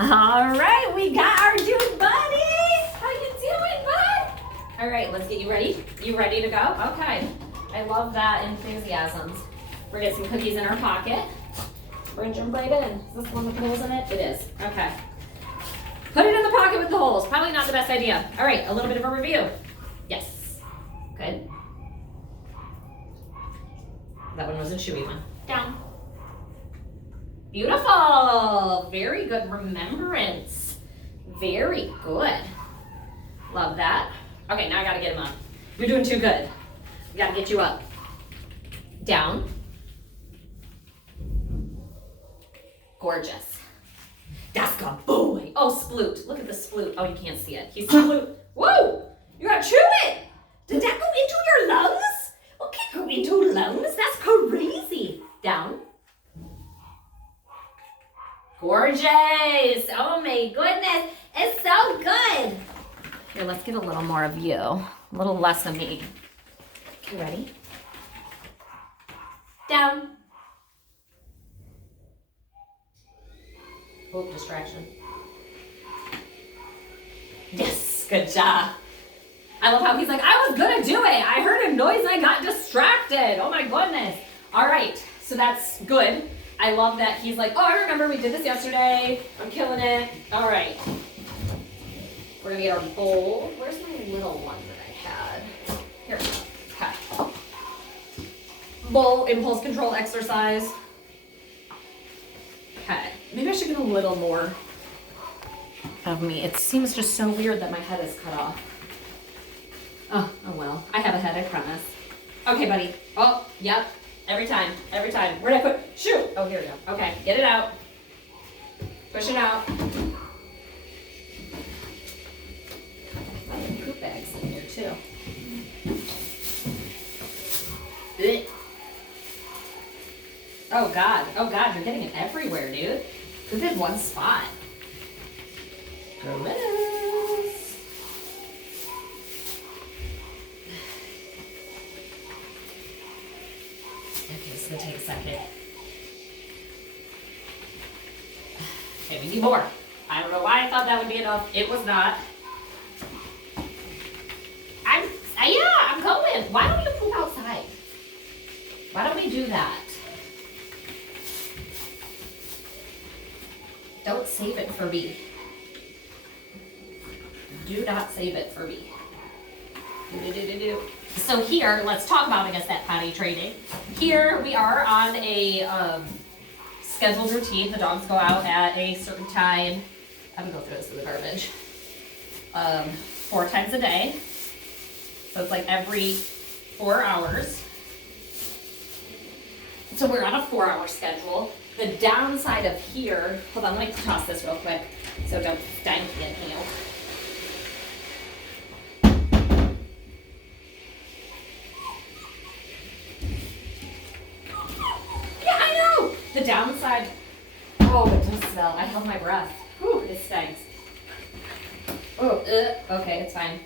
All right, we got our dude buddy. How you doing, bud? All right, let's get you ready. You ready to go? Okay. I love that enthusiasm. We're gonna get some cookies in our pocket. We're gonna jump right in. Is this the one with holes in it? It is. Okay. Put it in the pocket with the holes. Probably not the best idea. All right, a little bit of a review. Yes. Good. That one was a chewy one. Down. Beautiful. Very good remembrance. Very good. Love that. Okay, now I gotta get him up. You're doing too good. We gotta get you up. Down. Gorgeous. That's good boy. Oh, sploot. Look at the sploot. Oh, you can't see it. He's sploot. Whoa! You gotta chew it. Did that go into your lungs? Okay, go into lungs. That's crazy. Down. Gorgeous. Oh my goodness. It's so good. Here, let's get a little more of you. A little less of me. Okay, ready? Down. Oh, distraction. Yes, good job. I love how he's like, I was gonna do it. I heard a noise, I got distracted. Oh my goodness. All right, so that's good. I love that he's like, oh, I remember we did this yesterday. I'm killing it. All right. We're gonna get our bowl. Where's my little one that I had? Here, okay. Bowl, impulse control exercise. Okay, maybe I should get a little more of me. It seems just so weird that my head is cut off. Oh well, I have a head, I promise. Okay, buddy. Oh, yep. Every time. Where'd I put, shoot. Oh, here we go. Okay, get it out. Push it out. Poop bags in here too. Ugh. Oh God, you're getting it everywhere, dude. Poop in one spot. Gross. Okay, it's gonna take a second. Okay, we need more. I don't know why I thought that would be enough. It was not. I'm going. Why don't you poop outside? Why don't we do that? Don't save it for me. Do not save it for me. So here, let's talk about, I guess, that potty training. Here we are on a scheduled routine. The dogs go out at a certain time. I'm gonna go through this in the garbage. 4 times a day. So it's like every 4 hours. So we're on a 4-hour schedule. The downside of here, hold on, let me toss this real quick so don't stank it, you know. Yeah, I know! The downside, oh, it does smell. I held my breath. Whew, it stinks. Oh, okay, it's fine.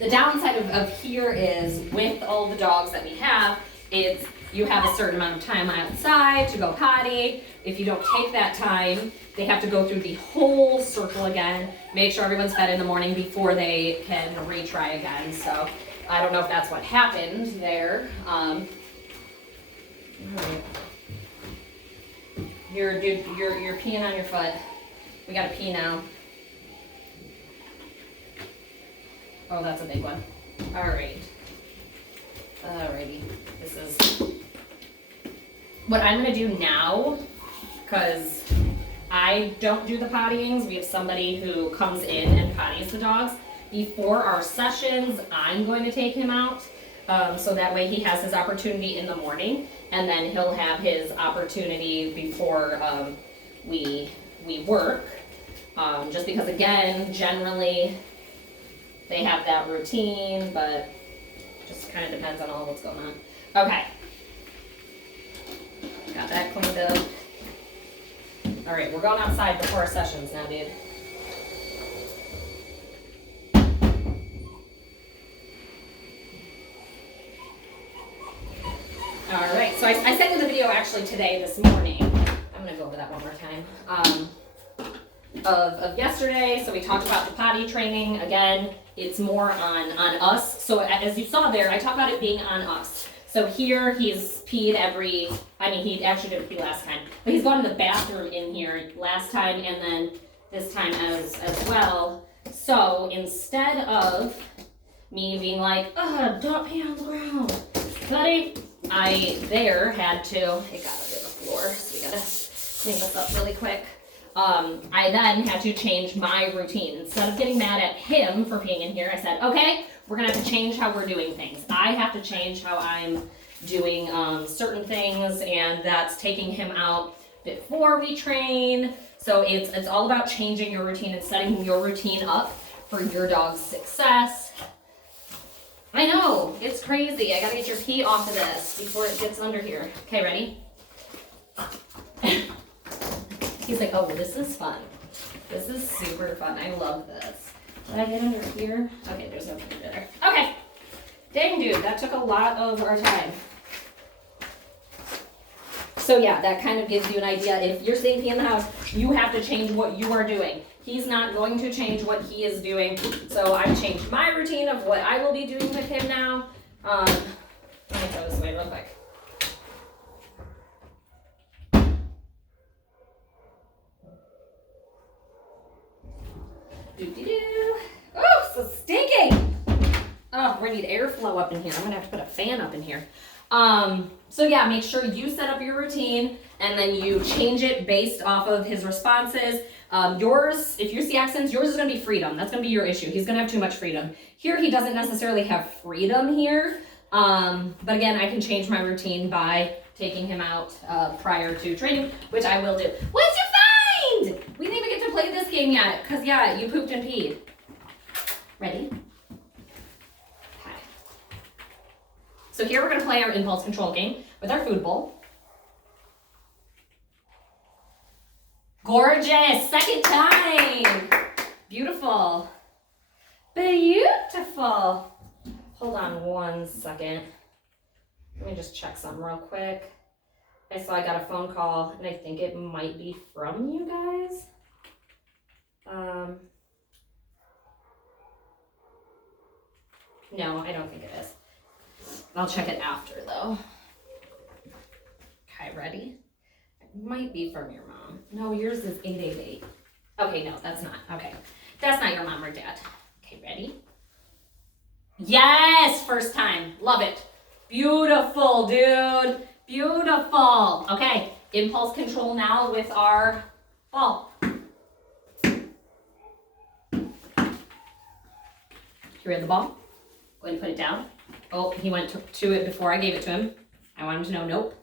The downside of here is with all the dogs that we have, it's you have a certain amount of time outside to go potty. If you don't take that time, they have to go through the whole circle again, make sure everyone's fed in the morning before they can retry again. So I don't know if that's what happened there. You're peeing on your foot. We gotta pee now. Oh, that's a big one. All right. Alrighty. This is what I'm gonna do now, because I don't do the pottyings. We have somebody who comes in and potties the dogs. Before our sessions, I'm going to take him out, so that way he has his opportunity in the morning, and then he'll have his opportunity before we work. Just because, again, generally they have that routine, but just kind of depends on all what's going on. Okay. Got that cleaned up. All right, we're going outside before our sessions now, dude. All right, so I sent you the video actually today, this morning. I'm gonna go over that one more time. of yesterday. So we talked about the potty training. Again, it's more on us. So as you saw there, I talked about it being on us. So here he's peed he actually didn't pee last time, but he's gone to the bathroom in here last time and then this time as well. So instead of me being like, don't pee on the ground, buddy, I had to, it got under the floor, so we gotta clean this up really quick. I then had to change my routine. Instead of getting mad at him for peeing in here, I said, okay, we're gonna have to change how we're doing things. I have to change how I'm doing certain things, and that's taking him out before we train. So it's all about changing your routine and setting your routine up for your dog's success. I know, it's crazy. I gotta get your pee off of this before it gets under here. Okay, ready? He's like, oh, this is fun. This is super fun. I love this. Did I get under here? Okay, there's nothing under there. Okay. Dang, dude, that took a lot of our time. So yeah, that kind of gives you an idea. If you're seeing pee in the house, you have to change what you are doing. He's not going to change what he is doing. So I've changed my routine of what I will be doing with him now. Let me throw this away real quick. Oh, so stinky. Oh, we need airflow up in here. I'm gonna have to put a fan up in here. So yeah, make sure you set up your routine and then you change it based off of his responses. Yours, if you see accents, yours is gonna be freedom. That's gonna be your issue. He's gonna have too much freedom. Here, he doesn't necessarily have freedom here. But again, I can change my routine by taking him out prior to training, which I will do. What'd you find? We didn't even get to play this game yet, because yeah, you pooped and peed. Ready? Okay. So here we're gonna play our impulse control game with our food bowl. Gorgeous, second time. Beautiful. Beautiful. Hold on one second. Let me just check something real quick. I saw I got a phone call and I think it might be from you guys. No, I don't think it is. I'll check it after though. Okay, ready? It might be from your mom. No, yours is 888. Okay, no, that's not. Okay, that's not your mom or dad. Okay, ready? Yes, first time. Love it. Beautiful, dude. Beautiful. Okay, impulse control now with our ball. Here the ball. Go ahead and put it down. Oh, he went to it before I gave it to him. I want him to know, nope.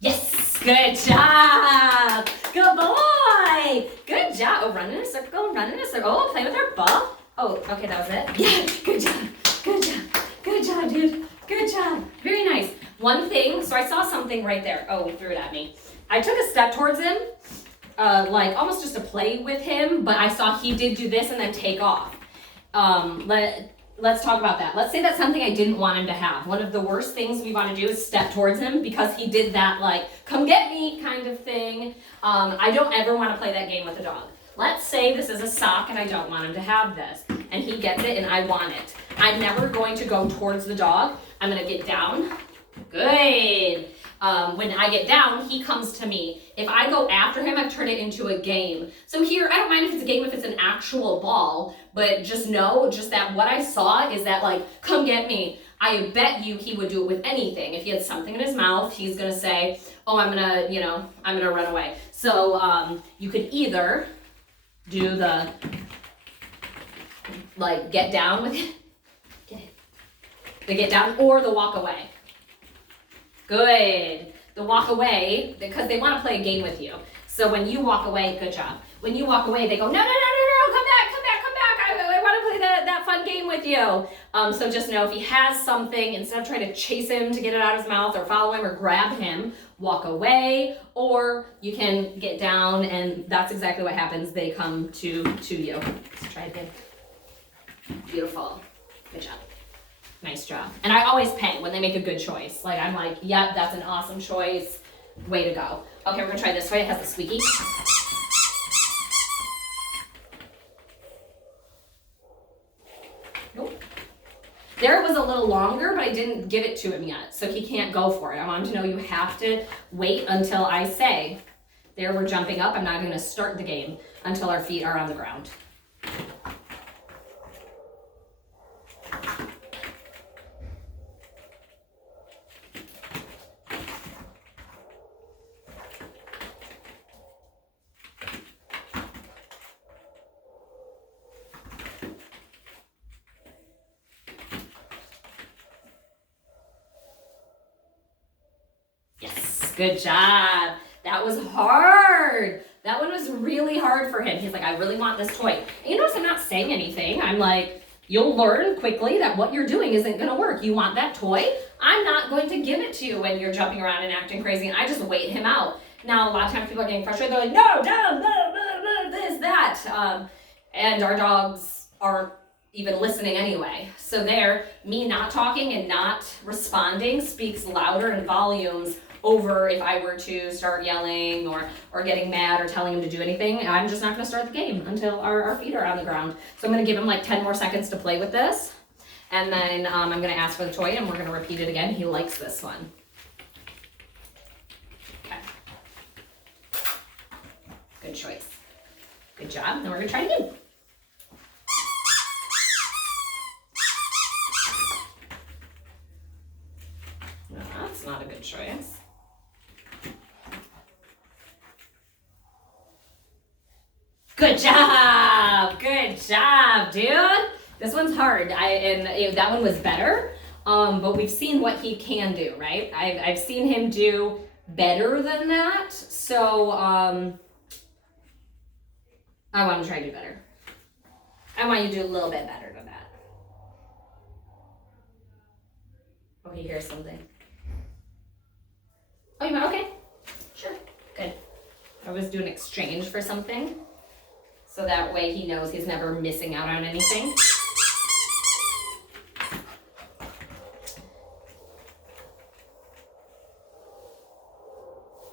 Yes, good job. Good boy. Good job. Oh, run in a circle, run in a circle. Oh, play with our ball. Oh, okay, that was it. Yeah, good job. Good job. Good job, dude. Good job. Very nice. One thing, so I saw something right there. Oh, he threw it at me. I took a step towards him, like almost just to play with him, but I saw he did do this and then take off. Let's talk about that. Let's say that's something I didn't want him to have. One of the worst things we want to do is step towards him because he did that like, come get me kind of thing. I don't ever want to play that game with a dog. Let's say this is a sock and I don't want him to have this and he gets it and I want it. I'm never going to go towards the dog. I'm going to get down. Good. When I get down, he comes to me. If I go after him, I turn it into a game. So here, I don't mind if it's a game, if it's an actual ball, but just know, just that what I saw is that like, come get me. I bet you he would do it with anything. If he had something in his mouth, he's gonna say, oh, I'm gonna run away. So you could either do the, like, get down with it, the get down, or the walk away. Good. The walk away, because they want to play a game with you. So when you walk away, good job. When you walk away, they go, no, come back. I want to play that fun game with you. So just know if he has something, instead of trying to chase him to get it out of his mouth or follow him or grab him, walk away, or you can get down and that's exactly what happens. They come to you. Let's try it again. Beautiful. Good job. Nice job. And I always pay when they make a good choice. Like, I'm like, yep, that's an awesome choice. Way to go. Okay, we're gonna try this way. It has a squeaky. There it was a little longer, but I didn't give it to him yet, so he can't go for it. I want him to know you have to wait until I say, there, we're jumping up. I'm not going to start the game until our feet are on the ground. Good job. That was hard. That one was really hard for him. He's like, I really want this toy. And you notice I'm not saying anything. I'm like, you'll learn quickly that what you're doing isn't going to work. You want that toy? I'm not going to give it to you when you're jumping around and acting crazy. And I just wait him out. Now, a lot of times people are getting frustrated. They're like, no, blah, blah, blah, this, that. And our dogs aren't even listening anyway. So there, me not talking and not responding speaks louder in volumes over if I were to start yelling or getting mad or telling him to do anything. I'm just not going to start the game until our feet are on the ground. So I'm going to give him like 10 more seconds to play with this. And then I'm going to ask for the toy and we're going to repeat it again. He likes this one. Okay. Good choice. Good job. Then we're going to try it again. No, that's not a good choice. Good job! Good job, dude! This one's hard. That one was better, but we've seen what he can do, right? I've seen him do better than that, so I want to try to do better. I want you to do a little bit better than that. Oh, he hears something. Oh, you want? Okay. Sure. Good. I was doing exchange for something. So that way he knows he's never missing out on anything.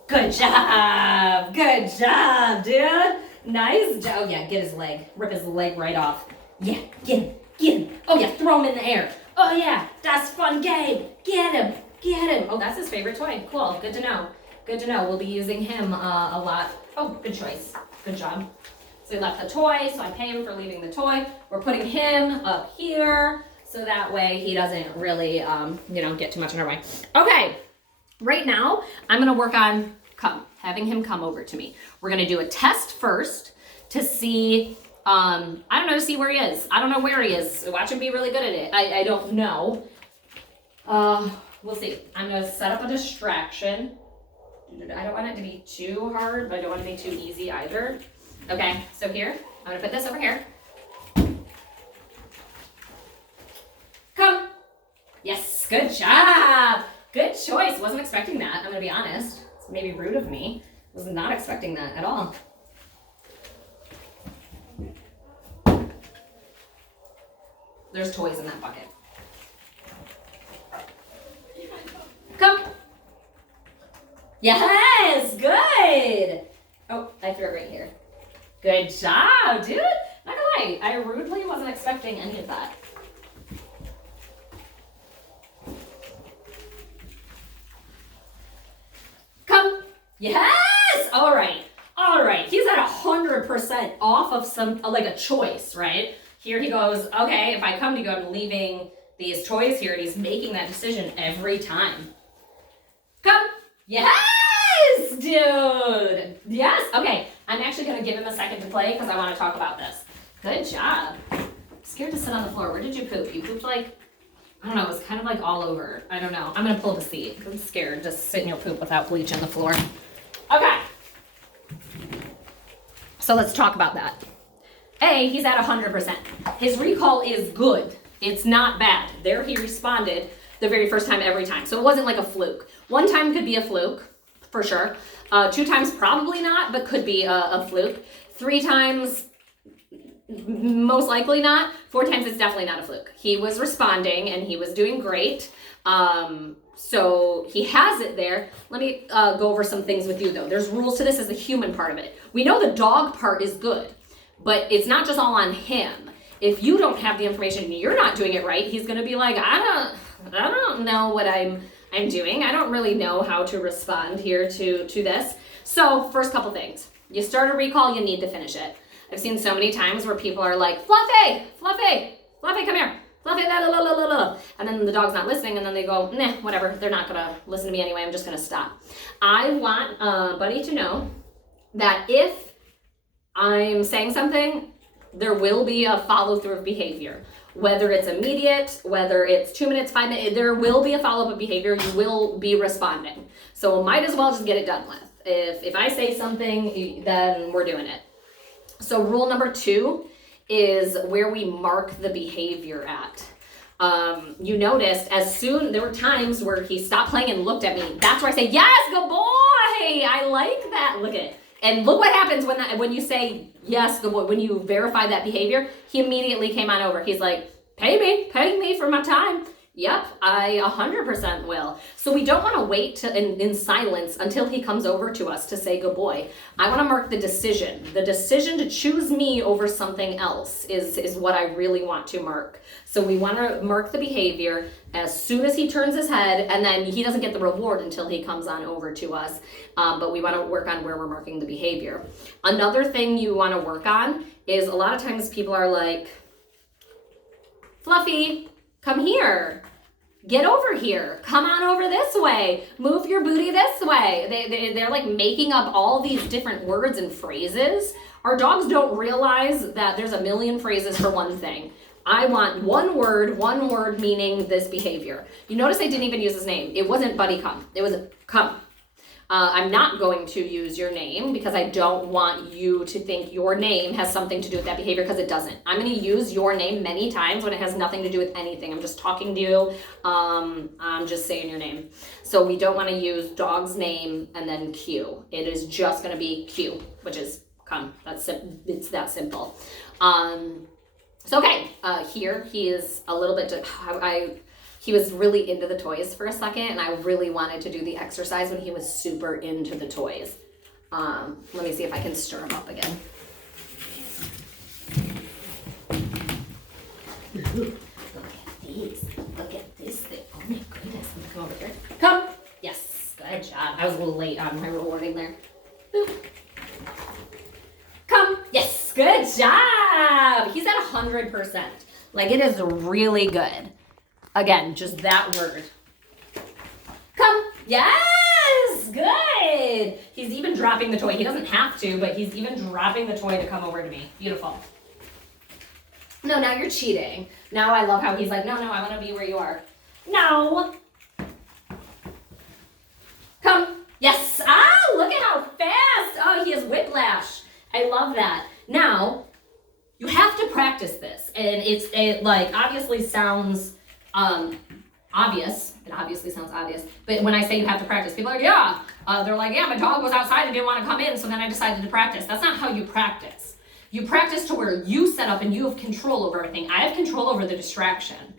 Good job! Good job, dude! Nice job. Oh yeah, get his leg. Rip his leg right off. Yeah, get him. Get him. Oh yeah, throw him in the air. Oh yeah, that's fun game. Get him. Get him. Oh, that's his favorite toy. Cool. Good to know. Good to know. We'll be using him a lot. Oh, good choice. Good job. So he left the toy, so I pay him for leaving the toy. We're putting him up here, so that way he doesn't really, get too much in our way. Okay, right now, I'm gonna work on having him come over to me. We're gonna do a test first to see, to see where he is. I don't know where he is. Watch him be really good at it. I don't know. We'll see. I'm gonna set up a distraction. I don't want it to be too hard, but I don't want it to be too easy either. Okay, so here, I'm gonna put this over here. Come. Yes, good job. Good choice. Wasn't expecting that, I'm gonna be honest. It's maybe rude of me. Was not expecting that at all. There's toys in that bucket. Come. Yes, good. Oh, I threw it right here. Good job, dude. Not gonna lie, I rudely wasn't expecting any of that. Come. Yes! All right. He's at 100% off of like a choice, right? Here he goes, okay, if I come to you, I'm leaving these toys here, and he's making that decision every time. Come. Yes, dude. Yes. Okay. I'm actually going to give him a second to play because I want to talk about this. Good job. I'm scared to sit on the floor. Where did you poop? You pooped like, I don't know, it was kind of like all over. I don't know. I'm going to pull the seat. I'm scared to sit in your poop without bleach on the floor. Okay. So let's talk about that. He's at 100%. His recall is good. It's not bad. There he responded the very first time every time. So it wasn't like a fluke. One time could be a fluke, for sure. 2 times probably not, but could be a fluke. 3 times, most likely not. 4 times it's definitely not a fluke. He was responding and he was doing great. So he has it there. Let me go over some things with you though. There's rules to this as the human part of it. We know the dog part is good, but it's not just all on him. if you don't have the information and you're not doing it right, he's going to be like, I don't know what I'm doing. I don't really know how to respond here to this. So first couple things, you start a recall, you need to finish it. I've seen so many times where people are like, Fluffy, come here. Fluffy, la, la, la, la, la. And then the dog's not listening, and then they go, nah, whatever. They're not gonna listen to me anyway. I'm just gonna stop. I want Buddy to know that if I'm saying something, there will be a follow through of behavior. Whether it's immediate, whether it's 2 minutes, 5 minutes, there will be a follow-up of behavior. You will be responding. So might as well just get it done with. If I say something, then we're doing it. So rule number 2 is where we mark the behavior at. You noticed there were times where he stopped playing and looked at me. That's where I say, yes, good boy. I like that. Look at it. And look what happens when you say, yes, good boy, when you verify that behavior, he immediately came on over. He's like, pay me for my time. Yep, I 100% will. So we don't want to wait in silence until he comes over to us to say good boy. I want to mark the decision. The decision to choose me over something else is what I really want to mark. So we want to mark the behavior as soon as he turns his head, and then he doesn't get the reward until he comes on over to us. But we want to work on where we're marking the behavior. Another thing you want to work on is a lot of times people are like, Fluffy, come here. Get over here. Come on over this way. Move your booty this way. They're like making up all these different words and phrases. Our dogs don't realize that there's a million phrases for one thing. I want one word meaning this behavior. You notice I didn't even use his name. It wasn't Buddy come. It was come. I'm not going to use your name because I don't want you to think your name has something to do with that behavior, because it doesn't. I'm going to use your name many times when it has nothing to do with anything. I'm just talking to you. I'm just saying your name. So we don't want to use dog's name and then Q. It is just going to be Q, which is come. It's that simple. So okay, here he is a little bit, he was really into the toys for a second, and I really wanted to do the exercise when he was super into the toys. Let me see if I can stir him up again. Ooh, look at this thing. Oh my goodness, I'm gonna come over here. Come, yes, good job. I was a little late on my rewarding there. Boop. Come, yes, good job. He's at 100%. Like, it is really good. Again, just that word. Come. Yes, good. He's even dropping the toy. He doesn't have to, but he's even dropping the toy to come over to me. Beautiful. No, now you're cheating. Now I love how he's like, no, I want to be where you are. No. Come. Yes. Ah, look at how fast. Oh, he has whiplash. I love that. Now, you have to practice this. And it like obviously sounds obvious. It obviously sounds obvious. But when I say you have to practice, people are like, yeah. They're like, yeah, my dog was outside and didn't want to come in, so then I decided to practice. That's not how you practice. You practice to where you set up and you have control over everything. I have control over the distraction.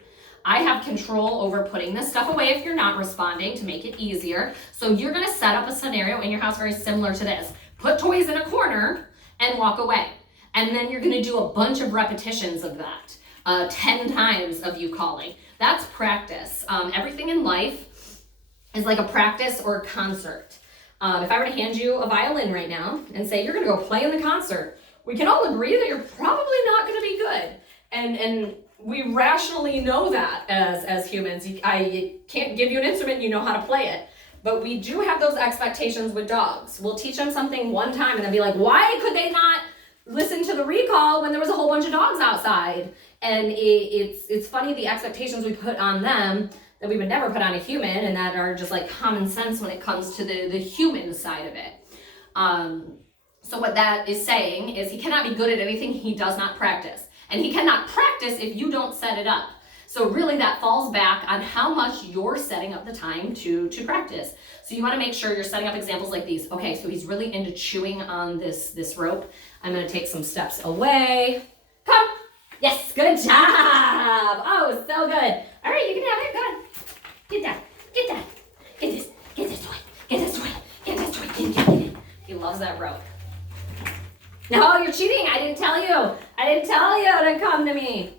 I have control over putting this stuff away if you're not responding to make it easier. So you're going to set up a scenario in your house very similar to this. Put toys in a corner and walk away. And then you're going to do a bunch of repetitions of that. 10 times of you calling. That's practice. Everything in life is like a practice or a concert. If I were to hand you a violin right now and say, you're going to go play in the concert, we can all agree that you're probably not going to be good. And we rationally know that as humans. I can't give you an instrument, you know how to play it. But we do have those expectations with dogs. We'll teach them something one time and then be like, why could they not listen to the recall when there was a whole bunch of dogs outside? And it's funny the expectations we put on them that we would never put on a human, and that are just like common sense when it comes to the human side of it. So what that is saying is he cannot be good at anything he does not practice. And he cannot practice if you don't set it up. So really that falls back on how much you're setting up the time to practice. So you want to make sure you're setting up examples like these. Okay, so he's really into chewing on this rope. I'm going to take some steps away. Come. Yes, good job. Oh, so good. All right, you can have it. Go ahead. Get that. Get that. Get this. Get this toy. Get this toy. Get this toy. Get it. He loves that rope. No, you're cheating. I didn't tell you. I didn't tell you to come to me.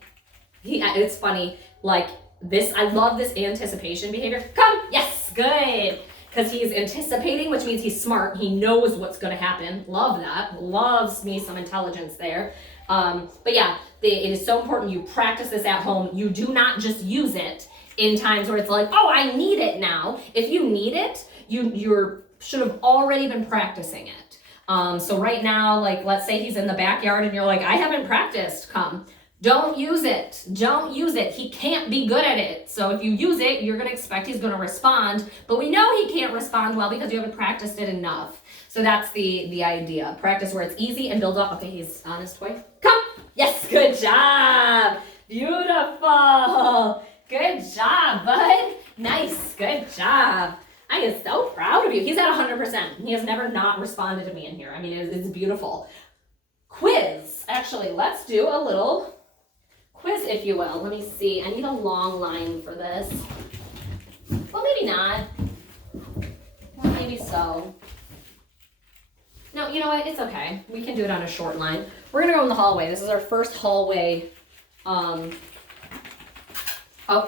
It's funny. Like this, I love this anticipation behavior. Come. Yes, good. Because he's anticipating, which means he's smart. He knows what's going to happen. Love that. Loves me some intelligence there. But yeah, it is so important you practice this at home. You do not just use it in times where it's like, oh, I need it now. If you need it, you should have already been practicing it. So right now, like, let's say he's in the backyard and you're like, I haven't practiced, come. Don't use it. Don't use it. He can't be good at it. So if you use it, you're going to expect he's going to respond. But we know he can't respond well because you haven't practiced it enough. So that's the idea. Practice where it's easy and build up. Okay, he's on his way. Come. Yes, good job. Beautiful. Good job, bud. Nice. Good job. I am so proud of you. He's at 100%. He has never not responded to me in here. I mean, it's beautiful. Quiz. Actually, let's do a little quiz, if you will. Let me see. I need a long line for this. Well, maybe not. Well, maybe so. No, you know what? It's okay. We can do it on a short line. We're going to go in the hallway. This is our first hallway. Oh,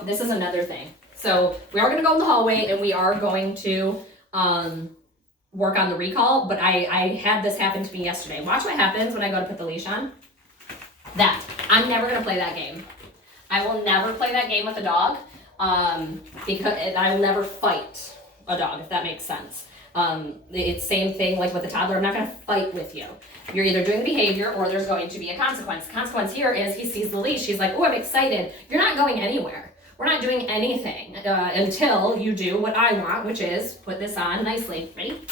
this is another thing. So we are going to go in the hallway and we are going to work on the recall. But I had this happen to me yesterday. Watch what happens when I go to put the leash on. That. I'm never going to play that game. I will never play that game with a dog because I will never fight a dog, if that makes sense. It's same thing like with a toddler. I'm not going to fight with you. You're either doing behavior or there's going to be a consequence. The consequence here is he sees the leash. He's like, oh, I'm excited. You're not going anywhere. We're not doing anything until you do what I want, which is put this on nicely. Ready?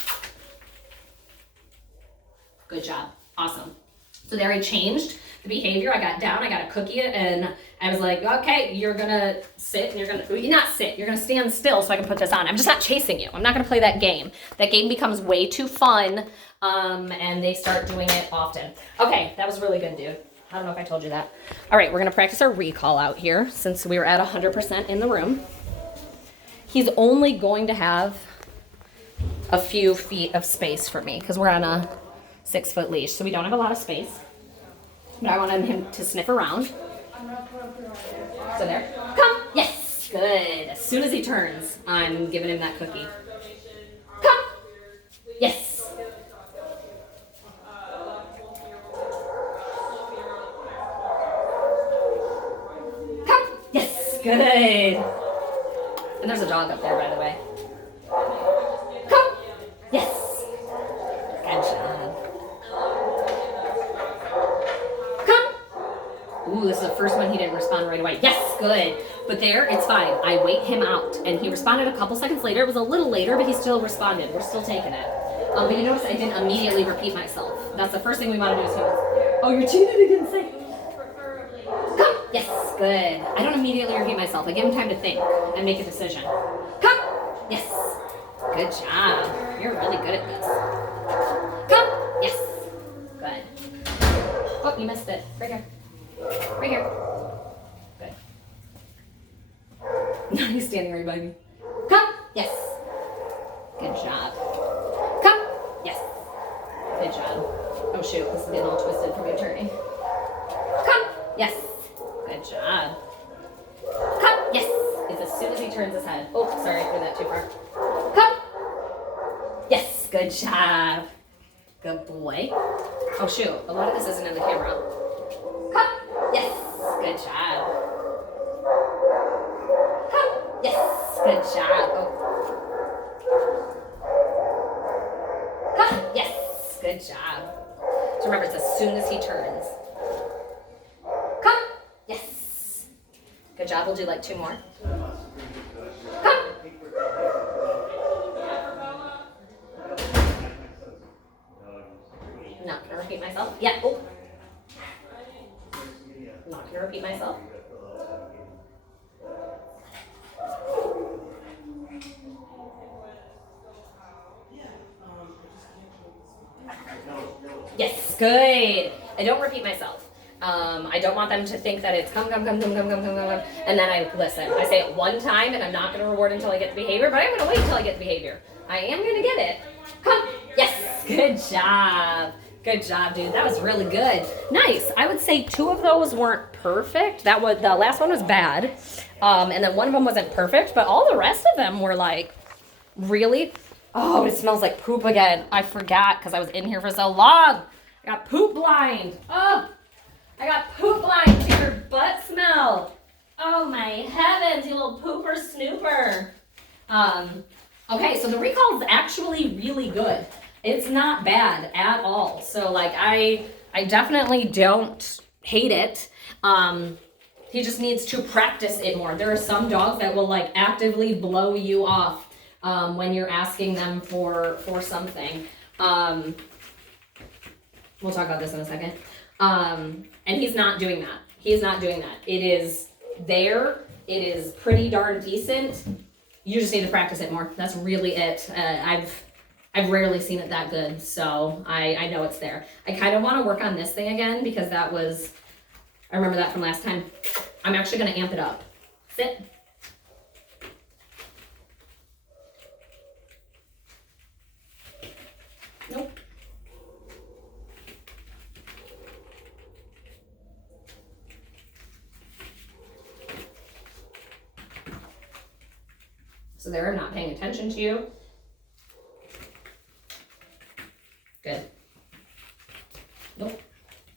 Good job. Awesome. So there I changed the behavior. I got down, I got a cookie, and I was like, okay, you're gonna sit, and you're not sit, you're gonna stand still so I can put this on. I'm just not chasing you. I'm not gonna play that game. That game becomes way too fun, and they start doing it often. Okay, that was really good, dude. I don't know if I told you that. All right, we're gonna practice our recall out here since we were at 100% in the room. He's only going to have a few feet of space for me because we're on a 6-foot leash, so we don't have a lot of space. But I wanted him to sniff around. So there. Come. Yes. Good. As soon as he turns, I'm giving him that cookie. Come. Yes. Come. Yes. Good. And there's a dog up there, by the way. Come. Yes. Good job. Ooh, this is the first one he didn't respond right away. Yes, good. But there, it's fine. I wait him out. And he responded a couple seconds later. It was a little later, but he still responded. We're still taking it. But you notice I didn't immediately repeat myself. That's the first thing we want to do as humans. Oh, you're cheating? I didn't say. Come. Yes, good. I don't immediately repeat myself. I give him time to think and make a decision. Come. Yes. Good job. You're really good at this. Come. Yes. Good. Oh, you missed it. Right here. Right here. Good. Now he's standing right by me. Come. Yes. Good job. Come. Yes. Good job. Oh shoot, this is getting all twisted from your turning. Come. Yes. Good job. Come. Yes. It's as soon as he turns his head. Oh, sorry, I threw that too far. Come. Yes. Good job. Good boy. Oh shoot, a lot of this isn't in the camera. Come. Yes. Good job. Come. Yes. Good job. Oh. Come. Yes. Good job. So remember, it's as soon as he turns. Come. Yes. Good job. We'll do like 2 more. Come. I'm not going to repeat myself. Yeah. Oh. I'm not going to repeat myself. Yes, good. I don't repeat myself. I don't want them to think that it's come, and then I listen. I say it one time, and I'm not going to reward until I get the behavior, but I'm going to wait until I get the behavior. I am going to get it. Come. Yes, good job. Good job, dude. That was really good. Nice. I would say 2 of those weren't perfect. The last one was bad. And then one of them wasn't perfect, but all the rest of them were like really. Oh, it smells like poop again. I forgot because I was in here for so long. I got poop blind. Oh, I got poop blind to your butt smell. Oh my heavens, you little pooper snooper. Okay, so the recall is actually really good. It's not bad at all. So like I definitely don't hate it. He just needs to practice it more. There are some dogs that will like actively blow you off when you're asking them for something. We'll talk about this in a second. And he's not doing that. He's not doing that. It is there. It is pretty darn decent. You just need to practice it more. That's really it. I've rarely seen it that good, so I know it's there. I kind of want to work on this thing again because I remember that from last time. I'm actually going to amp it up. Sit. Nope. So there, I'm not paying attention to you. Good. Nope.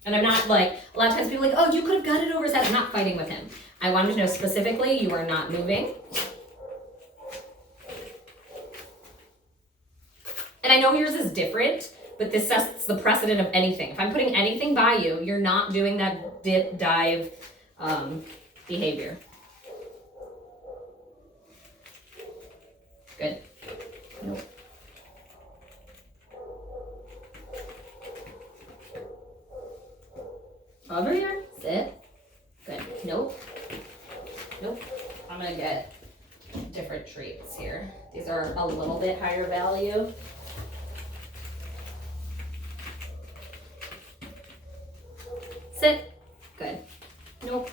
And I'm not like, a lot of times people are like, oh, you could have got it over his head. I'm not fighting with him. I wanted to know specifically, you are not moving. And I know yours is different, but this sets the precedent of anything. If I'm putting anything by you, you're not doing that dip, dive behavior. Good. Nope. Over here. Sit. Good. Nope. Nope. I'm gonna get different treats here. These are a little bit higher value. Sit. Good. Nope.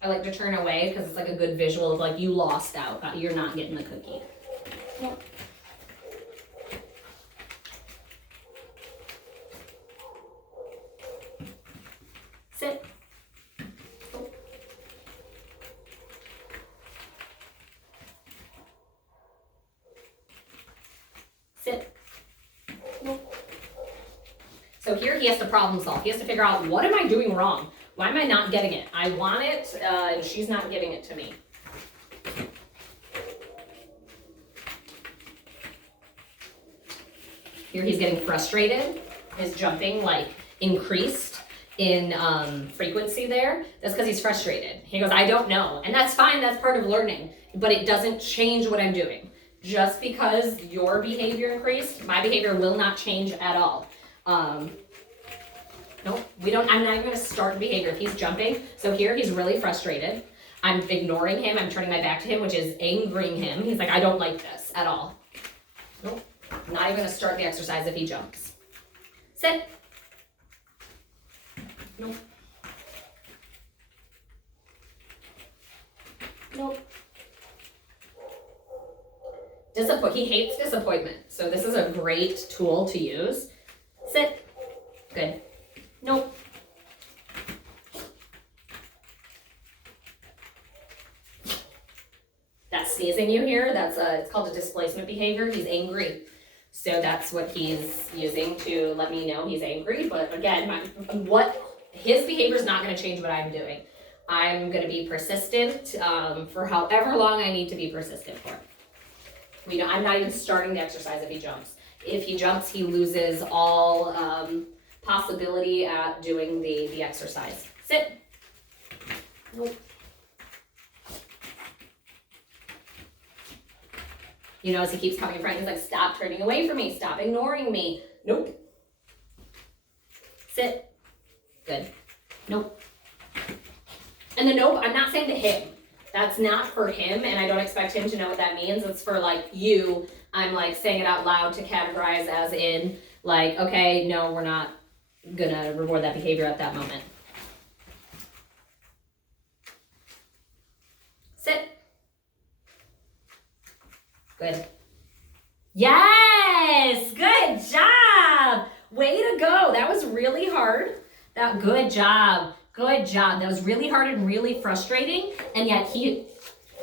I like to turn away because it's like a good visual of like you lost out. You're not getting the cookie. Nope. Sit. Nope. Sit. Nope. So here he has to problem solve. He has to figure out, what am I doing wrong? Why am I not getting it? I want it, and she's not giving it to me. Here he's getting frustrated. His jumping like increased in frequency there. That's because he's frustrated. He goes, I don't know. And that's fine, that's part of learning. But it doesn't change what I'm doing. Just because your behavior increased, my behavior will not change at all. Nope, I'm not even gonna start behavior if he's jumping. So here he's really frustrated. I'm ignoring him, I'm turning my back to him, which is angering him. He's like, I don't like this at all. Nope, I'm not even gonna start the exercise if he jumps. Sit. Nope. Nope. He hates disappointment. So this is a great tool to use. Sit. Good. Nope. That's sneezing you here. It's called a displacement behavior. He's angry. So that's what he's using to let me know he's angry. But again, his behavior is not going to change what I'm doing. I'm going to be persistent for however long I need to be persistent for. I'm not even starting the exercise if he jumps. If he jumps, he loses all possibility at doing the exercise. Sit. Nope. You know, as he keeps coming in front, he's like, stop turning away from me. Stop ignoring me. Nope. Sit. Good. Nope. And the nope, I'm not saying to him. That's not for him, and I don't expect him to know what that means. It's for, like, you. I'm, like, saying it out loud to categorize as in, like, okay, no, we're not gonna reward that behavior at that moment. Sit. Good. Yes! Good job. Way to go. That was really hard. Good job. Good job. That was really hard and really frustrating. And yet he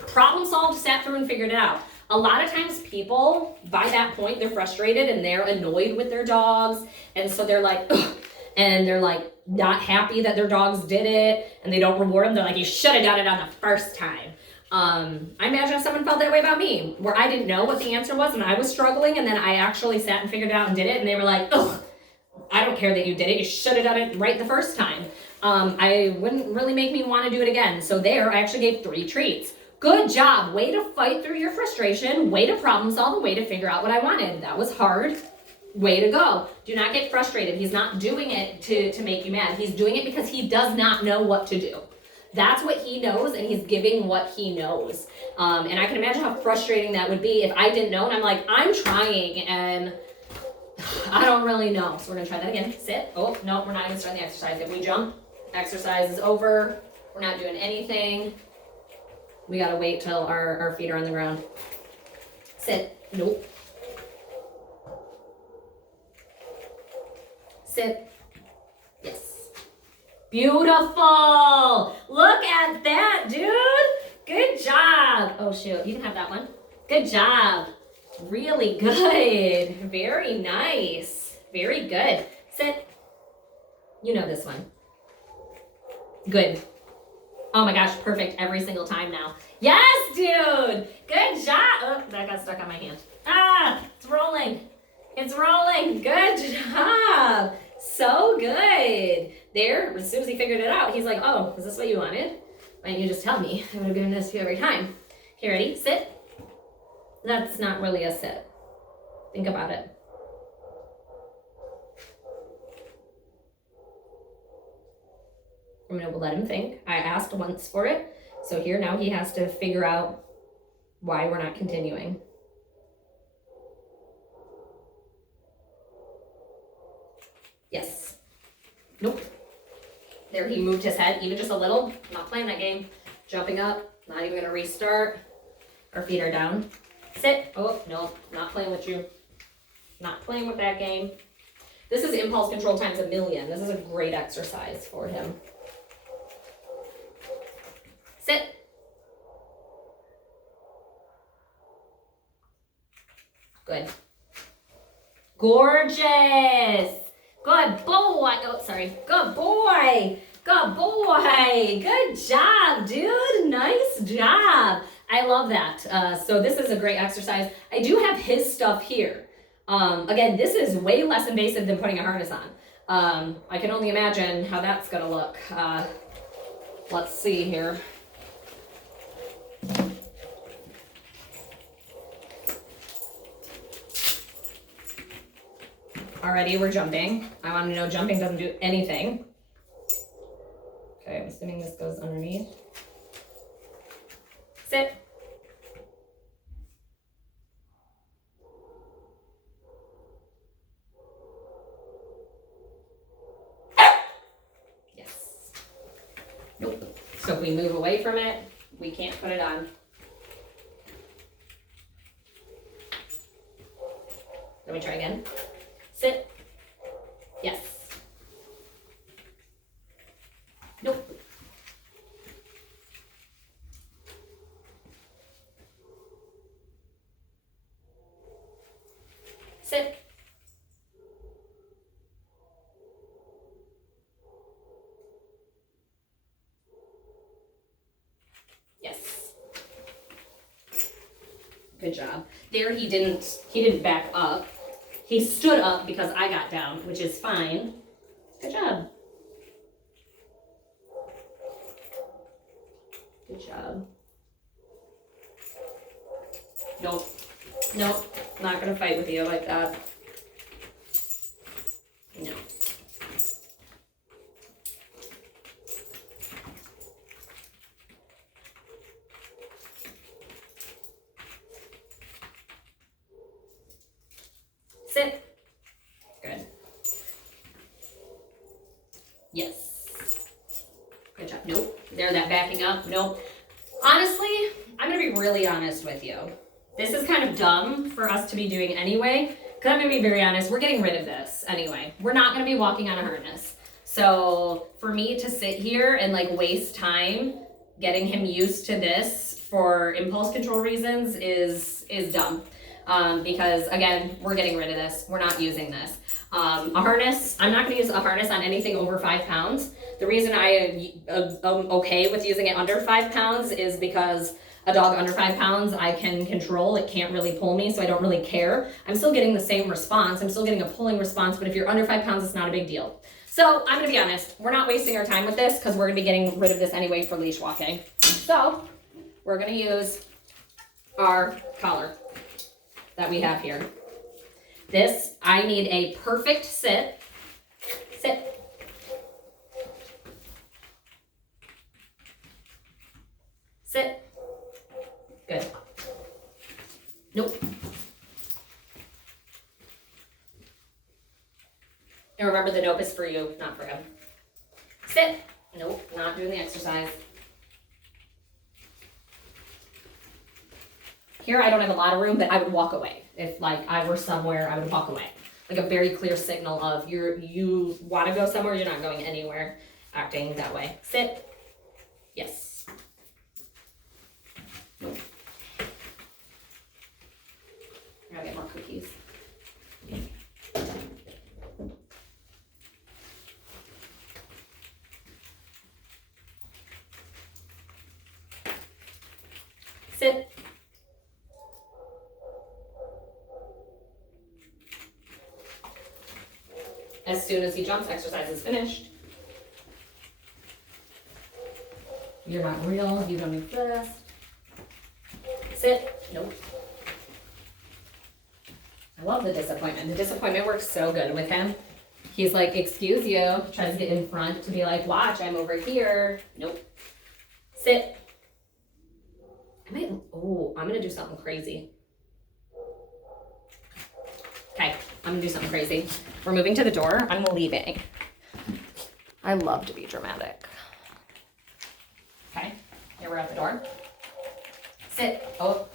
problem solved, sat through and figured it out. A lot of times people, by that point, they're frustrated and they're annoyed with their dogs. And so they're like, ugh, and they're like not happy that their dogs did it and they don't reward them. They're like, you should have done it on the first time. I imagine if someone felt that way about me, where I didn't know what the answer was and I was struggling, and then I actually sat and figured it out and did it, and they were like, ugh, I don't care that you did it. You should have done it right the first time. I wouldn't really make me want to do it again. So there, I actually gave 3 treats. Good job. Way to fight through your frustration. Way to problem solve, and way to figure out what I wanted. That was hard. Way to go. Do not get frustrated. He's not doing it to make you mad. He's doing it because he does not know what to do. That's what he knows, and he's giving what he knows. And I can imagine how frustrating that would be if I didn't know, and I'm like, I'm trying, and I don't really know. So we're gonna try that again. Sit. Oh, no, we're not even starting the exercise. If we jump, exercise is over. We're not doing anything. We gotta wait till our feet are on the ground. Sit. Nope. Sit. Yes. Beautiful. Look at that, dude. Good job. Oh, shoot. You can have that one. Good job. Really good. Very nice. Very good. Sit. You know this one. Good. Oh my gosh, perfect every single time now. Yes, dude. Good job. Oh, that got stuck on my hand. Ah, it's rolling. It's rolling. Good job. So good. There, as soon as he figured it out, he's like, oh, is this what you wanted? Why didn't you just tell me? I would have given this to you every time. Okay, ready? Sit. That's not really a sit. Think about it. I'm going to let him think. I asked once for it. So here now he has to figure out why we're not continuing. Yes. Nope. There, he moved his head even just a little. Not playing that game. Jumping up. Not even going to restart. Our feet are down. Sit. Oh, no. Not playing with you. Not playing with that game. This is impulse control times a million. This is a great exercise for him. Sit. Good. Gorgeous. Good boy. Oh, sorry. Good boy. Good boy. Good job, dude. Nice job. I love that. So this is a great exercise. I do have his stuff here. Again, this is way less invasive than putting a harness on. I can only imagine how that's gonna look. Let's see here. Already we're jumping. I want to know jumping doesn't do anything. Okay, I'm assuming this goes underneath. Sit. Yes. Nope. So if we move away from it, we can't put it on. Let me try again. Sit. Yes. Nope. Sit. Yes. Good job. There he didn't back up. He stood up because I got down, which is fine. Good job. Good job. Nope. Nope. Not gonna fight with you like that. No. Sit. Good. Yes. Good job. Nope. There, that backing up. Nope. Honestly, I'm going to be really honest with you. This is kind of dumb for us to be doing anyway, Because I'm going to be very honest, we're getting rid of this anyway. We're not going to be walking on a harness. So for me to sit here and like waste time getting him used to this for impulse control reasons is dumb. Because again, we're getting rid of this. We're not using this. A harness, I'm not going to use a harness on anything over 5 pounds. The reason I am okay with using it under 5 pounds is because a dog under 5 pounds I can control. It can't really pull me, so I don't really care. I'm still getting the same response. I'm still getting a pulling response, but if you're under 5 pounds, it's not a big deal. So I'm going to be honest. We're not wasting our time with this because we're going to be getting rid of this anyway for leash walking. So we're going to use our collar that we have here. This, I need a perfect sit. Sit. Sit. Good. Nope. And remember, the nope is for you, not for him. Sit. Nope, not doing the exercise. Here, I don't have a lot of room, but I would walk away. If like I were somewhere, I would walk away. Like a very clear signal of you want to go somewhere, you're not going anywhere, acting that way. Sit. Yes. Nope. I gotta get more cookies. Sit. As soon as he jumps, exercise is finished. You're not real, you don't exist. Sit. Nope. I love the disappointment. The disappointment works so good with him. He's like, excuse you, tries to get in front to be like, watch, I'm over here. Nope. Sit. I'm gonna do something crazy. Okay, I'm gonna do something crazy. We're moving to the door. I'm leaving. I love to be dramatic. Okay, here we're at the door. Sit. Oh.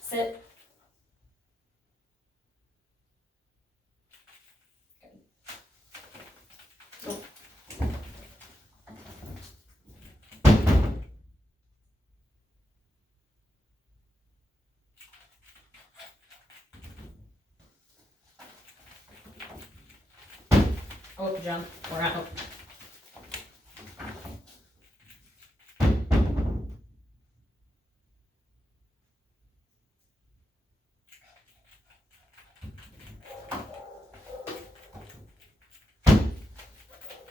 Sit. Oh, jump. We're out.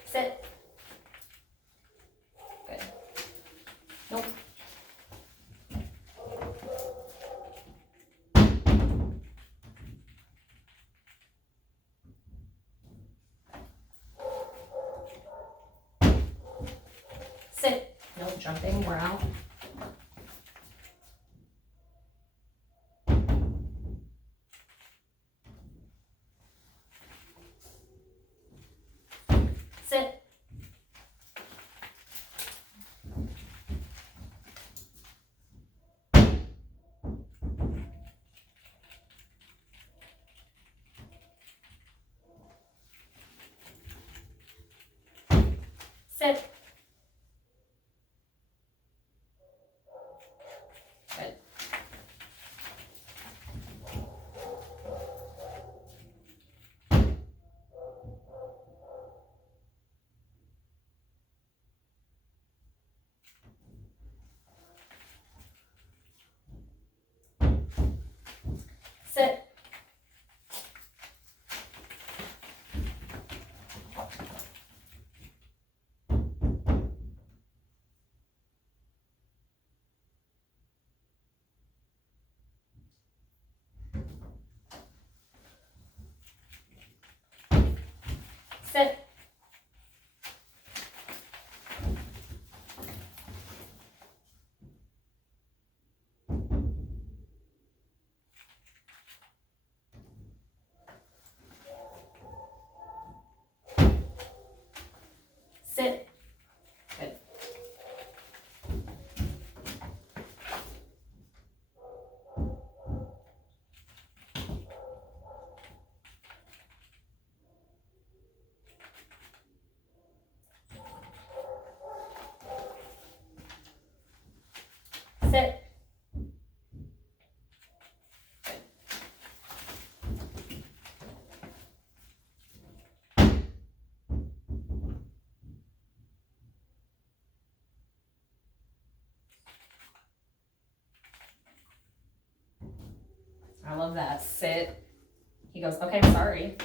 Sit. Good. Nope. Sit. No jumping. We're out. Sit. Sit. Good. Sit. Sit. Sit. I love that. Sit. He goes, okay, I'm sorry.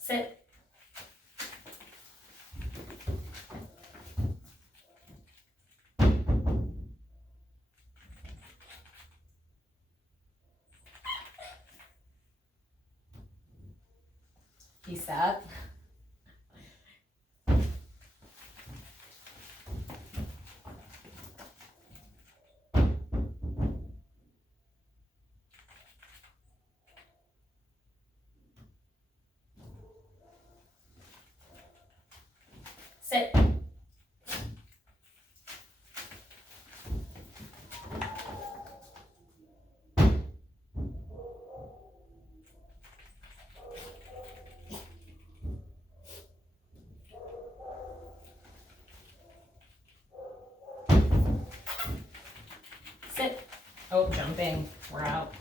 Sit. He sat. Sit. Sit. Oh, jumping. We're out.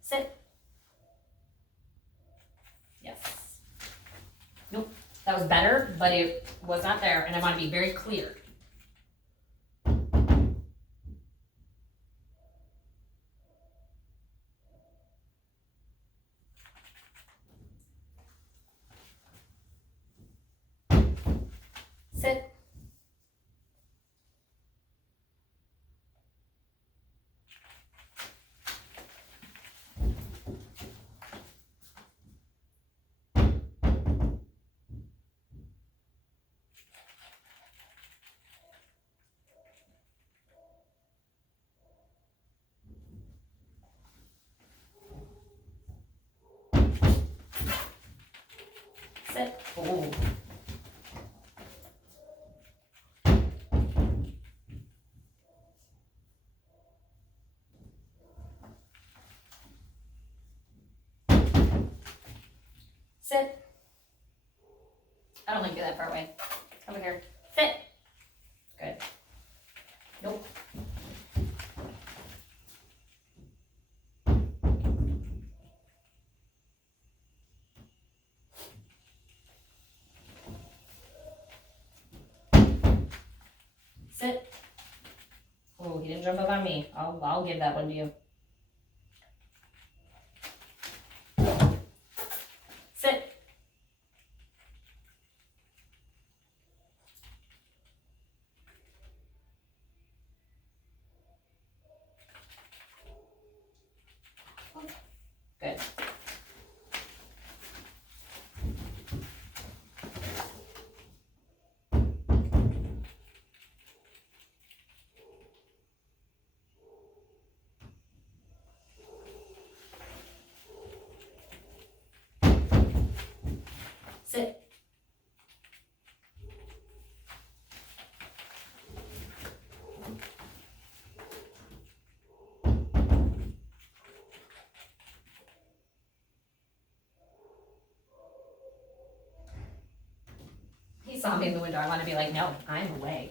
Sit. Yes. Nope. That was better, but it was not there, and I want to be very clear. Sit. Sit. Oh. Sit. I don't like to get that far away. Over here. Sit. Good. Nope. Sit. Oh, he didn't jump up on me. I'll give that one to you. Sit. Good. Sit. He saw me in the window. I want to be like, no, I'm away.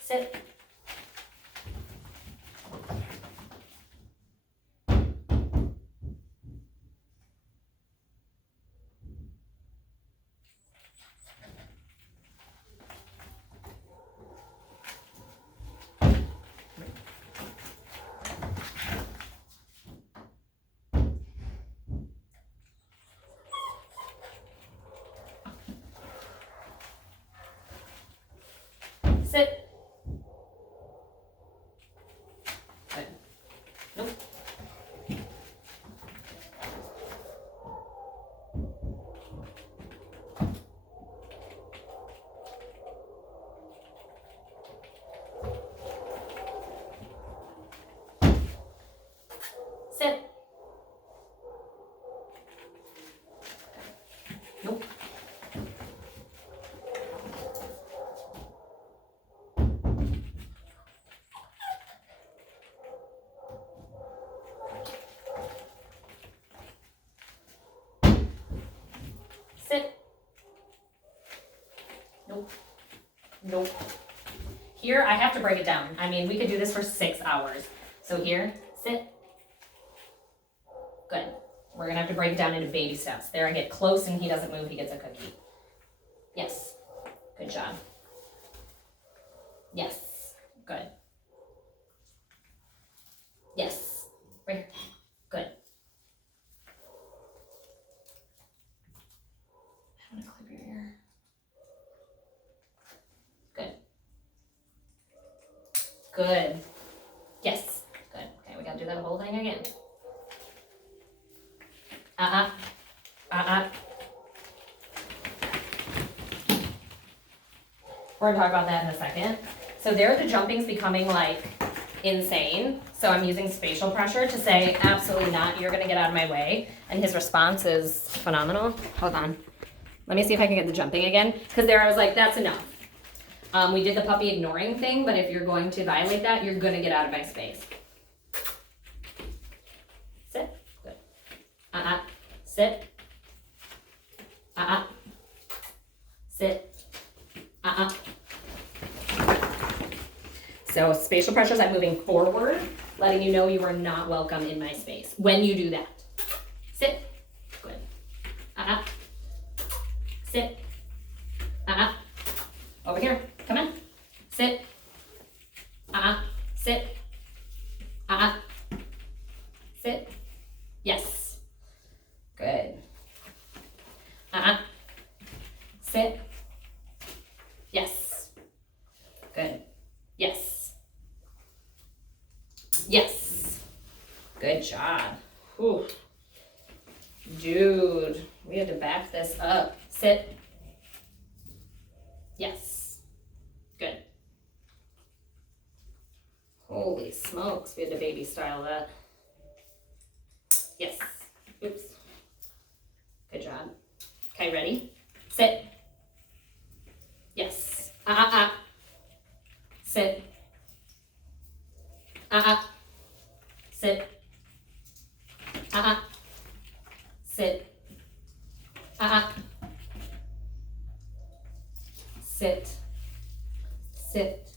Sit. Sit. Nope. Nope. Here, I have to break it down. I mean, we could do this for 6 hours. So here, sit. Good. We're gonna have to break it down into baby steps. There, I get close and he doesn't move, he gets a cookie. Yes. Good job. Yes. Good. Yes. Right here. Good. I'm gonna clip your ear. Good. Good. Yes. Good. Okay, we gotta do that whole thing again. We're gonna talk about that in a second. So there the jumping's becoming like insane. So I'm using spatial pressure to say, absolutely not, you're gonna get out of my way. And his response is phenomenal. Hold on. Let me see if I can get the jumping again. Because there I was like, that's enough. We did the puppy ignoring thing, but if you're going to violate that, you're gonna get out of my space. Sit. Good. Sit. Sit. So spatial pressures, I'm moving forward, letting you know you are not welcome in my space. When you do that, sit. Good. Sit. Over here. Come in. Sit. Sit. Sit. Yes. Good. Sit. Yes. Good. Yes. Yes. Good job. Whew. Dude, we had to back this up. Sit. Yes. Good. Holy smokes, we had to baby style that. Yes. Oops. Good job. Okay, ready? Sit. Yes. Sit. Sit. Sit. Sit. Sit.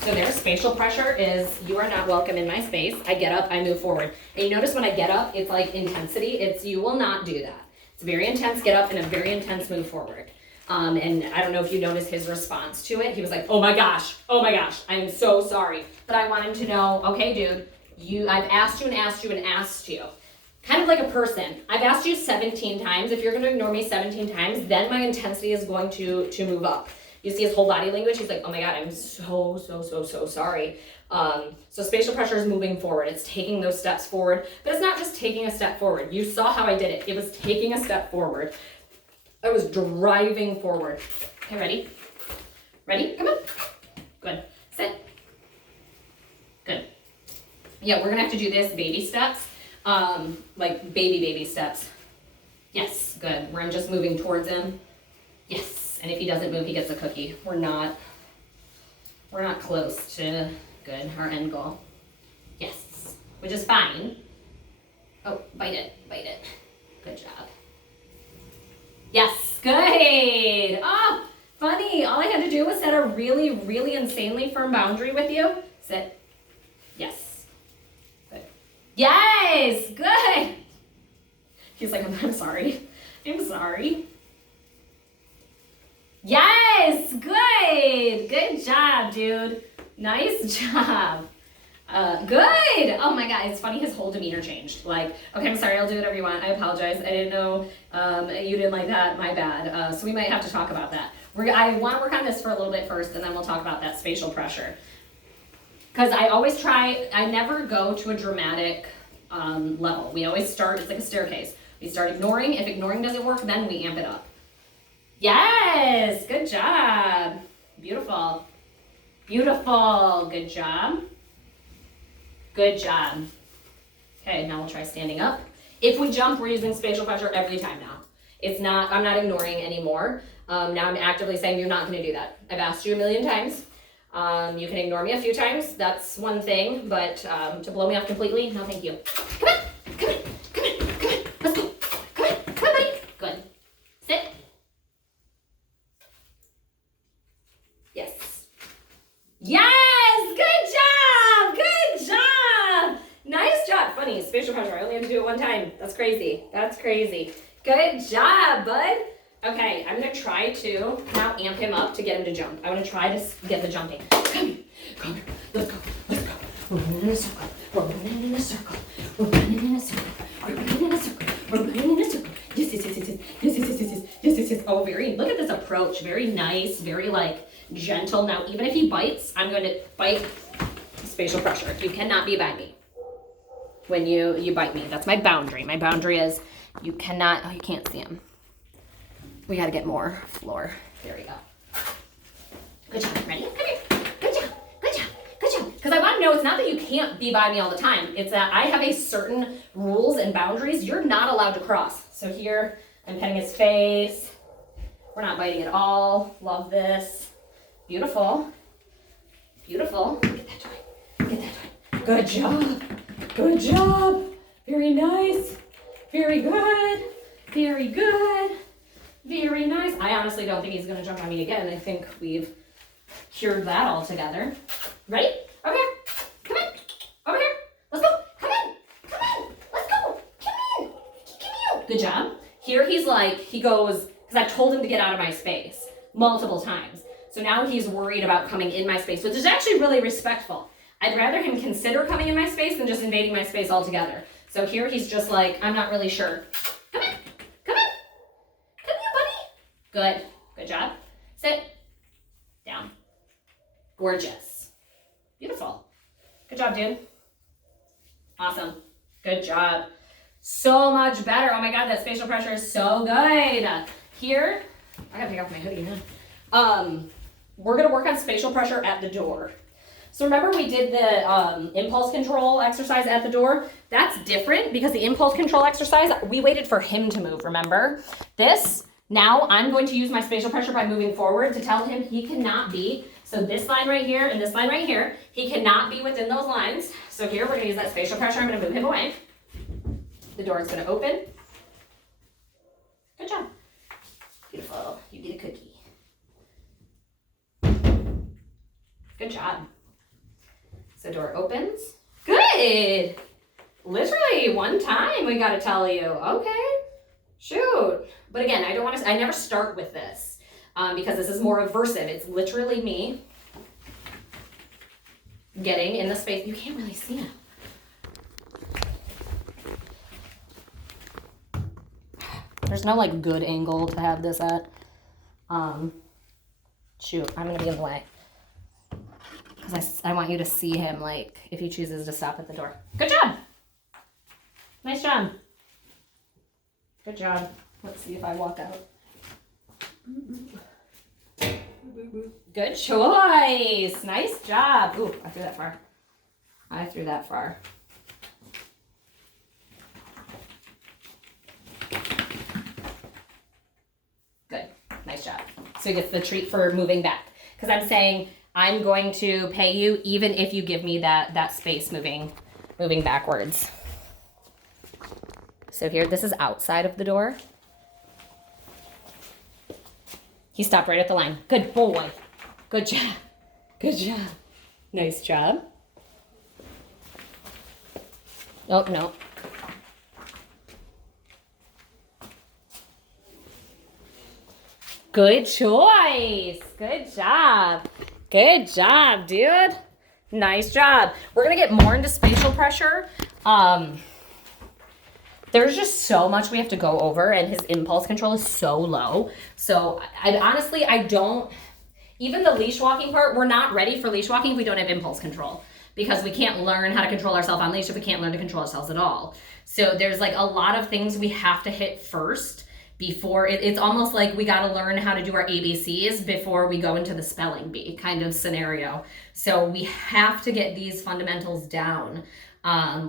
So their spatial pressure is, you are not welcome in my space. I get up, I move forward. And you notice when I get up, it's like intensity. It's, you will not do that. It's a very intense get up and a very intense move forward. And I don't know if you noticed his response to it. He was like, oh my gosh, I am so sorry. But I want him to know, okay, dude, I've asked you and asked you and asked you. Kind of like a person. I've asked you 17 times. If you're gonna ignore me 17 times, then my intensity is going to move up. You see his whole body language. He's like, oh my God, I'm so sorry. So spatial pressure is moving forward. It's taking those steps forward, but it's not just taking a step forward. You saw how I did it. It was taking a step forward. I was driving forward. Okay, ready? Ready? Come on. Good. Sit. Good. Yeah, we're gonna have to do this baby steps. Like baby steps. Yes, good. Where I'm just moving towards him. Yes, and if he doesn't move, he gets a cookie. We're not close to good, our end goal. Yes, which is fine. Oh, bite it. Good job. Yes, good. Oh, funny. All I had to do was set a really insanely firm boundary with you. Sit. Yes. Good. Yes, good. He's like, I'm sorry. Yes, good. Good job, dude. Nice job. Good. Oh my God, it's funny, his whole demeanor changed. Like, okay, I'm sorry, I'll do whatever you want. I apologize. I didn't know you didn't like that. My bad. So we might have to talk about that. I want to work on this for a little bit first, and then we'll talk about that spatial pressure. Because I never go to a dramatic level. We always start, it's like a staircase. We start ignoring. If ignoring doesn't work, then we amp it up. Yes, good job. Beautiful. Good job. Good job. Okay, now we'll try standing up. If we jump, we're using spatial pressure every time now. I'm not ignoring anymore. Now I'm actively saying you're not gonna do that. I've asked you a million times. You can ignore me a few times, that's one thing, but to blow me off completely, no thank you. Come on, let's go. Come on, buddy. Good. Sit. Yes! Good job! Good job! Nice job. Funny, spatial pressure. I only have to do it one time. That's crazy. That's crazy. Good job, bud. Okay, I'm gonna try to now amp him up to get him to jump. I wanna try to get the jumping. Come here, come here. Let's go, let's go. We're running in a circle. We're running in a circle. We're running in a circle. We're running in a circle. We're running in a circle. Yes, yes, yes, yes, yes, yes, yes, yes, yes, yes, yes. Oh, look at this approach. Very nice, very like gentle. Now, even if he bites, I'm going to bite spatial pressure. You cannot be by me when you bite me. That's my boundary. My boundary is you cannot, oh, you can't see him. We got to get more floor. There we go. Good job. Ready? Come here. Good job. Good job. Good job. Because I want to know it's not that you can't be by me all the time. It's that I have a certain rules and boundaries you're not allowed to cross. So here, I'm petting his face. We're not biting at all. Love this. Beautiful. Beautiful. Get that toy. Get that toy. Good job. Good job. Very nice. Very good. Very good. Very nice. I honestly don't think he's going to jump on me again. I think we've cured that altogether. Ready? Okay. Come in. Over here. Let's go. Come in. Come in. Let's go. Come in. Come in. Good job. Here he's like, he goes, because I told him to get out of my space multiple times. So now he's worried about coming in my space, which is actually really respectful. I'd rather him consider coming in my space than just invading my space altogether. So here he's just like, I'm not really sure. Come in. Come in. Come here, buddy. Good. Good job. Sit. Down. Gorgeous. Beautiful. Good job, dude. Awesome. Good job. So much better. Oh my God, that spatial pressure is so good. Here, I gotta take off my hoodie now. We're gonna work on spatial pressure at the door. So remember we did the impulse control exercise at the door? That's different because the impulse control exercise, we waited for him to move, remember? This, now I'm going to use my spatial pressure by moving forward to tell him he cannot be, so this line right here and this line right here, he cannot be within those lines. So here we're gonna use that spatial pressure, I'm gonna move him away. The door is gonna open. Good job. Beautiful, you get a cookie. Good job. So door opens. Good. Literally one time we gotta tell you. Okay. Shoot. But again, I don't want to. I never start with this because this is more aversive. It's literally me getting in the space. You can't really see him. There's no like good angle to have this at. Shoot, I'm gonna be in the way. Because I want you to see him, like, if he chooses to stop at the door. Good job! Nice job. Good job. Let's see if I walk out. Good choice! Nice job! Ooh, I threw that far. I threw that far. Good. Nice job. So he gets the treat for moving back. Because I'm saying I'm going to pay you even if you give me that space moving backwards. So here, this is outside of the door. He stopped right at the line. Good boy. Good job. Good job. Nice job. Oh, no. Good choice. Good job. Good job, dude. Nice job. We're going to get more into spatial pressure. There's just so much we have to go over, and his impulse control is so low. So I honestly, I don't, even the leash walking part, we're not ready for leash walking if we don't have impulse control, because we can't learn how to control ourselves on leash if we can't learn to control ourselves at all. So there's like a lot of things we have to hit first before it's almost like we got to learn how to do our ABCs before we go into the spelling bee kind of scenario. So we have to get these fundamentals down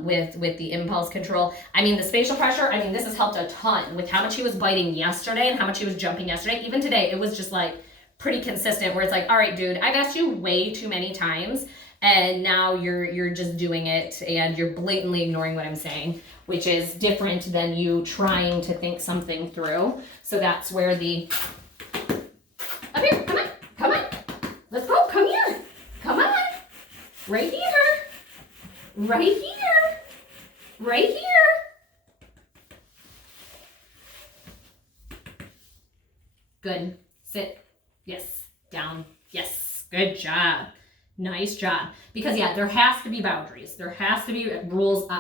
with the impulse control. I mean, the spatial pressure, I mean, this has helped a ton with how much he was biting yesterday and how much he was jumping yesterday. Even today, it was just like pretty consistent where it's like, all right, dude, I've asked you way too many times and now you're just doing it and you're blatantly ignoring what I'm saying, which is different than you trying to think something through. So that's where the, up here, come on, let's go, come here, come on. Right here. Right here. Right here. Good. Sit. Yes. Down. Yes. Good job. Nice job. Because yeah, there has to be boundaries. There has to be rules.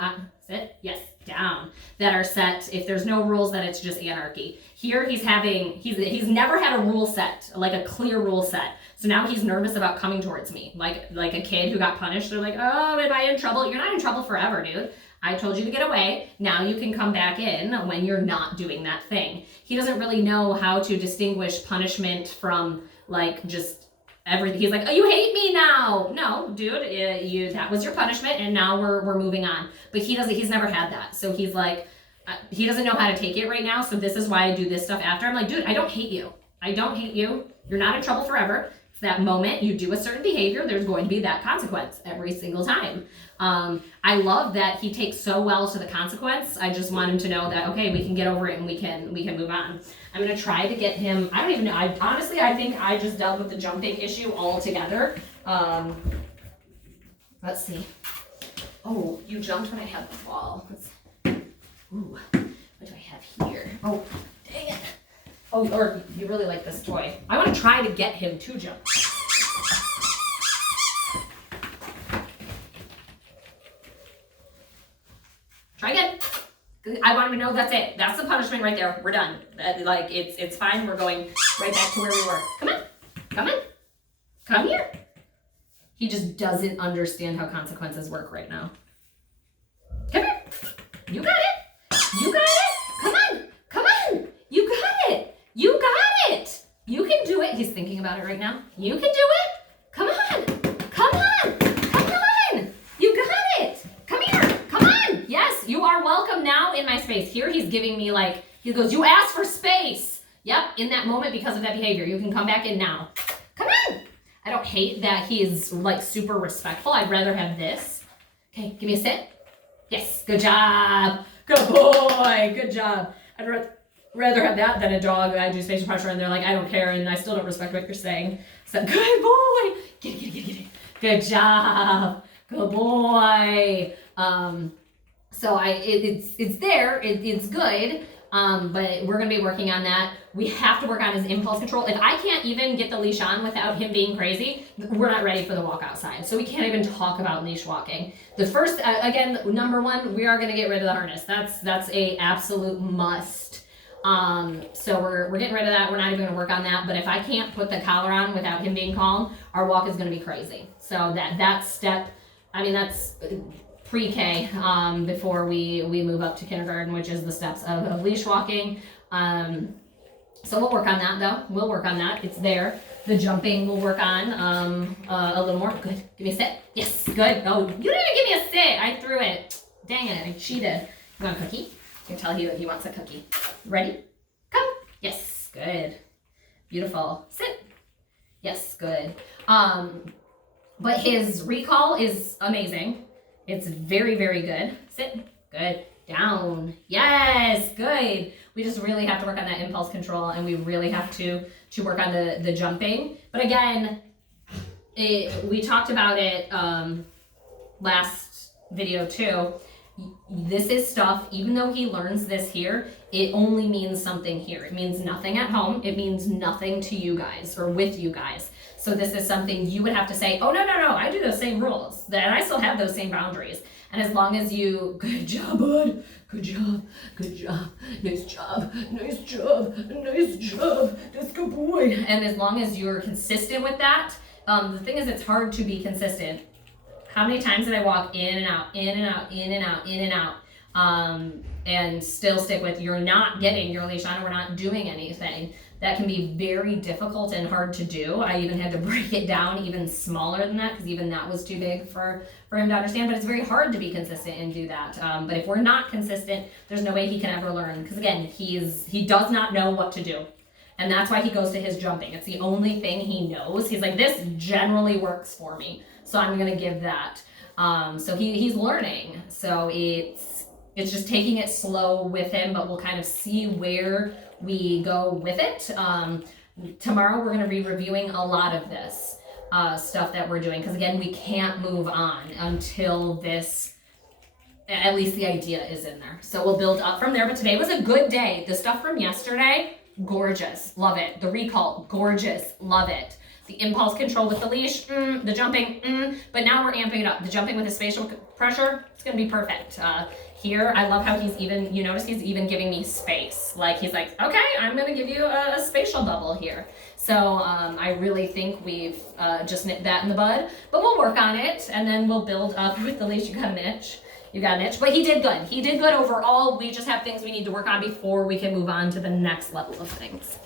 Sit. Yes. Down. That are set. If there's no rules, then it's just anarchy. Here he's never had a rule set, like a clear rule set. So now he's nervous about coming towards me. Like a kid who got punished. They're like, oh, am I in trouble? You're not in trouble forever, dude. I told you to get away. Now you can come back in when you're not doing that thing. He doesn't really know how to distinguish punishment from like just everything. He's like, oh, you hate me now. No, dude, that was your punishment, and now we're moving on. But he's never had that. So he's like, he doesn't know how to take it right now. So this is why I do this stuff after. I'm like, dude, I don't hate you. I don't hate you. You're not in trouble forever. It's that moment you do a certain behavior, there's going to be that consequence every single time. I love that he takes so well to the consequence. I just want him to know that, okay, we can get over it and we can move on. I'm going to try to get him, I don't even know. I think I just dealt with the jumping issue altogether. Let's see. Oh, you jumped when I had the ball. Ooh, what do I have here? Oh, dang it. Oh, or you really like this toy. I want to try to get him to jump. Try again. I want him to know that's it. That's the punishment right there. We're done. Like, it's fine. We're going right back to where we were. Come on. Come on. Come here. He just doesn't understand how consequences work right now. Come here. You got it. You got it. Come on. Come on. You got it. You got it. You can do it. He's thinking about it right now. You can do it. Come on. Come on. Come on. You got it. Come here. Come on. Yes, you are welcome now in my space. Here he's giving me like, he goes, you asked for space. Yep, in that moment because of that behavior. You can come back in now. Come on. I don't hate that he's like super respectful. I'd rather have this. Okay, give me a sit. Yes, good job. Good boy. Good job. I'd rather have that than a dog. I do facial pressure and they're like, I don't care, and I still don't respect what you're saying. So good boy. Get it. Good job. Good boy. So it's there. It's good. But we're gonna be working on that. We have to work on his impulse control. If I can't even get the leash on without him being crazy, we're not ready for the walk outside. So we can't even talk about leash walking. The first, again, number one, we are gonna get rid of the harness. That's a absolute must. So we're getting rid of that. We're not even gonna work on that. But if I can't put the collar on without him being calm, our walk is gonna be crazy. So that step, I mean, that's pre-K, before we move up to kindergarten, which is the steps of leash walking. So we'll work on that though. We'll work on that. It's there. The jumping we'll work on a little more. Good. Give me a sit. Yes. Good. Oh, you didn't give me a sit. I threw it. Dang it. I cheated. You want a cookie? You can tell he wants a cookie. Ready? Come. Yes. Good. Beautiful. Sit. Yes. Good. But his recall is amazing. It's very, very good. Sit. Good. Down. Yes. Good. We just really have to work on that impulse control, and we really have to work on the jumping. But again, we talked about it last video too. This is stuff, even though he learns this here, it only means something here. It means nothing at home. It means nothing to you guys or with you guys. So this is something you would have to say, oh, no, I do those same rules. And I still have those same boundaries. And as long as you, good job, bud. Good job. Nice job. That's good boy. And as long as you're consistent with that, the thing is, it's hard to be consistent. How many times did I walk in and out, and still stick with, you're not getting your leash on, we're not doing anything? That can be very difficult and hard to do. I even had to break it down even smaller than that, because even that was too big for him to understand. But it's very hard to be consistent and do that. But if we're not consistent, there's no way he can ever learn. Because again, he does not know what to do. And that's why he goes to his jumping. It's the only thing he knows. He's like, this generally works for me, so I'm gonna give that. So he's learning. So it's just taking it slow with him, but we'll kind of see where we go with it. Tomorrow we're gonna be reviewing a lot of this. stuff that we're doing, because again, we can't move on until this, at least the idea is in there. So we'll build up from there. But today was a good day. The stuff from yesterday, gorgeous, love it. The recall, gorgeous, love it. The impulse control with the leash, the jumping, but now we're amping it up. The jumping with the spatial pressure, it's gonna be perfect. Here, I love how he's even, you notice he's even giving me space. Like he's like, okay, I'm gonna give you a spatial bubble here. So I really think we've just nipped that in the bud, but we'll work on it and then we'll build up with the leash. You got an itch. You got an itch, but he did good. He did good overall. We just have things we need to work on before we can move on to the next level of things.